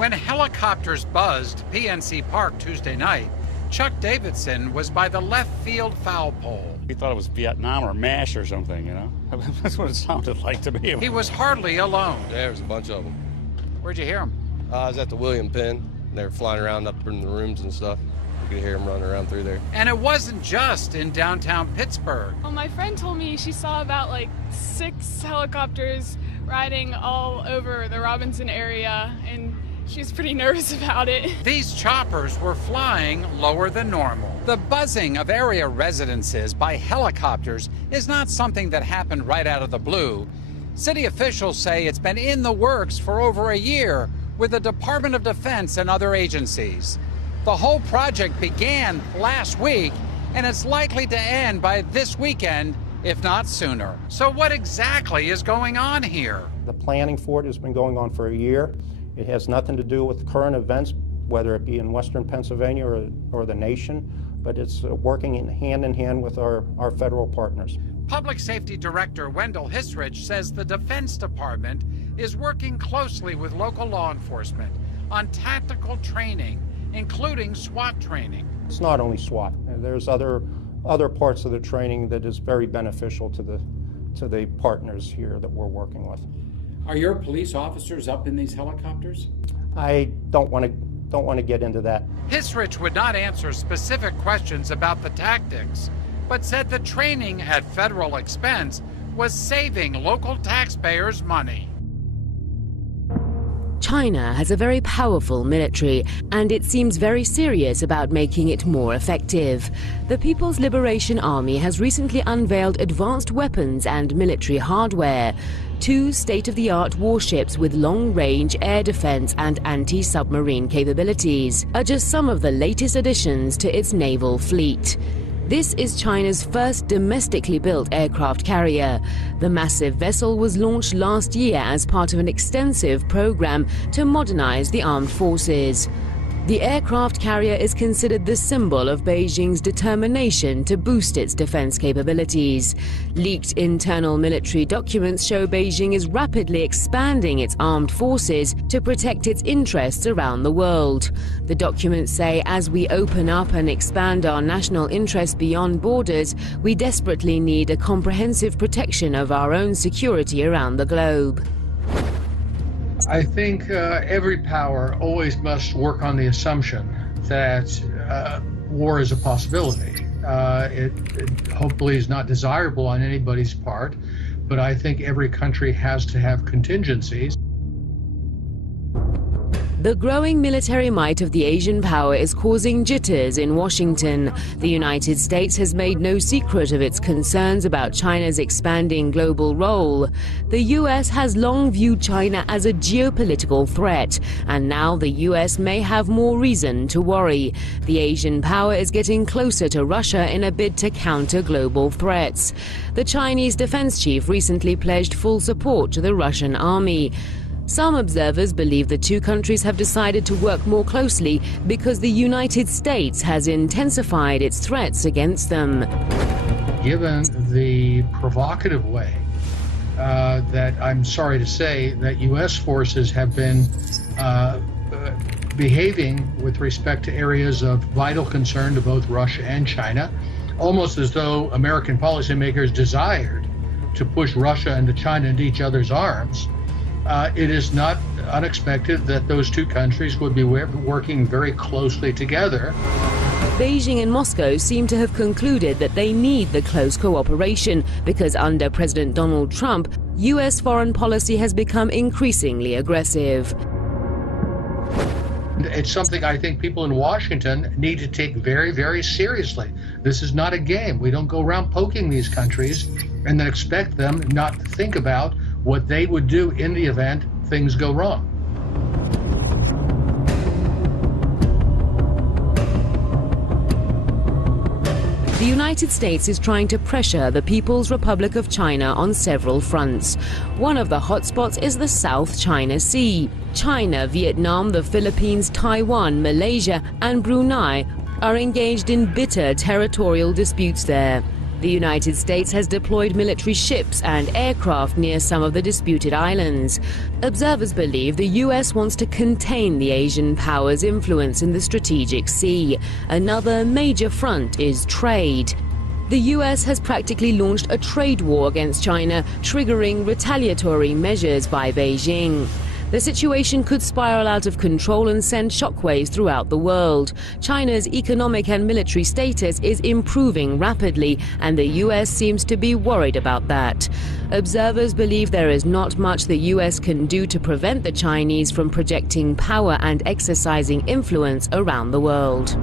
When helicopters buzzed PNC Park Tuesday night, Chuck Davidson was by the left field foul pole. He thought it was Vietnam or MASH or something, you know? That's what it sounded like to me. He was hardly alone. Yeah, there was a bunch of them. Where'd you hear him? I was at the William Penn. They were flying around up in the rooms and stuff. You could hear them running around through there. And it wasn't just in downtown Pittsburgh. Well, my friend told me she saw about like 6 helicopters riding all over the Robinson area, and she was pretty nervous about it. These choppers were flying lower than normal. The buzzing of area residences by helicopters is not something that happened right out of the blue. City officials say it's been in the works for over a year with the Department of Defense and other agencies. The whole project began last week, and it's likely to end by this weekend, if not sooner. So what exactly is going on here? The planning for it has been going on for a year. It has nothing to do with current events, whether it be in Western Pennsylvania or the nation, but it's working hand in hand with our federal partners. Public Safety Director Wendell Hisrich says the Defense Department is working closely with local law enforcement on tactical training, including SWAT training. It's not only SWAT. There's other parts of the training that is very beneficial to the partners here that we're working with. Are your police officers up in these helicopters? I don't want to get into that. Hisrich would not answer specific questions about the tactics, but said the training at federal expense was saving local taxpayers money. China has a very powerful military, and it seems very serious about making it more effective. The People's Liberation Army has recently unveiled advanced weapons and military hardware. 2 state-of-the-art warships with long-range air defense and anti-submarine capabilities are just some of the latest additions to its naval fleet. This is China's first domestically built aircraft carrier. The massive vessel was launched last year as part of an extensive program to modernize the armed forces. The aircraft carrier is considered the symbol of Beijing's determination to boost its defense capabilities. Leaked internal military documents show Beijing is rapidly expanding its armed forces to protect its interests around the world. The documents say, as we open up and expand our national interests beyond borders, we desperately need a comprehensive protection of our own security around the globe. I think every power always must work on the assumption that war is a possibility. It hopefully is not desirable on anybody's part, but I think every country has to have contingencies. The growing military might of the Asian power is causing jitters in Washington. The United States has made no secret of its concerns about China's expanding global role. The U.S. has long viewed China as a geopolitical threat, and now the U.S. may have more reason to worry. The Asian power is getting closer to Russia in a bid to counter global threats. The Chinese defense chief recently pledged full support to the Russian army. Some observers believe the 2 countries have decided to work more closely because the United States has intensified its threats against them. Given the provocative way that I'm sorry to say that U.S. forces have been behaving with respect to areas of vital concern to both Russia and China, almost as though American policymakers desired to push Russia and China into each other's arms, it is not unexpected that those 2 countries would be working very closely together. Beijing and Moscow seem to have concluded that they need the close cooperation because under President Donald Trump, U.S. foreign policy has become increasingly aggressive. It's something I think people in Washington need to take very, very seriously. This is not a game. We don't go around poking these countries and then expect them not to think about what they would do in the event things go wrong. The United States is trying to pressure the People's Republic of China on several fronts. One of the hotspots is the South China Sea. China, Vietnam, the Philippines, Taiwan, Malaysia, and Brunei are engaged in bitter territorial disputes there. The United States has deployed military ships and aircraft near some of the disputed islands. Observers believe the U.S. wants to contain the Asian power's influence in the strategic sea. Another major front is trade. The U.S. has practically launched a trade war against China, triggering retaliatory measures by Beijing. The situation could spiral out of control and send shockwaves throughout the world. China's economic and military status is improving rapidly, and the U.S. seems to be worried about that. Observers believe there is not much the U.S. can do to prevent the Chinese from projecting power and exercising influence around the world.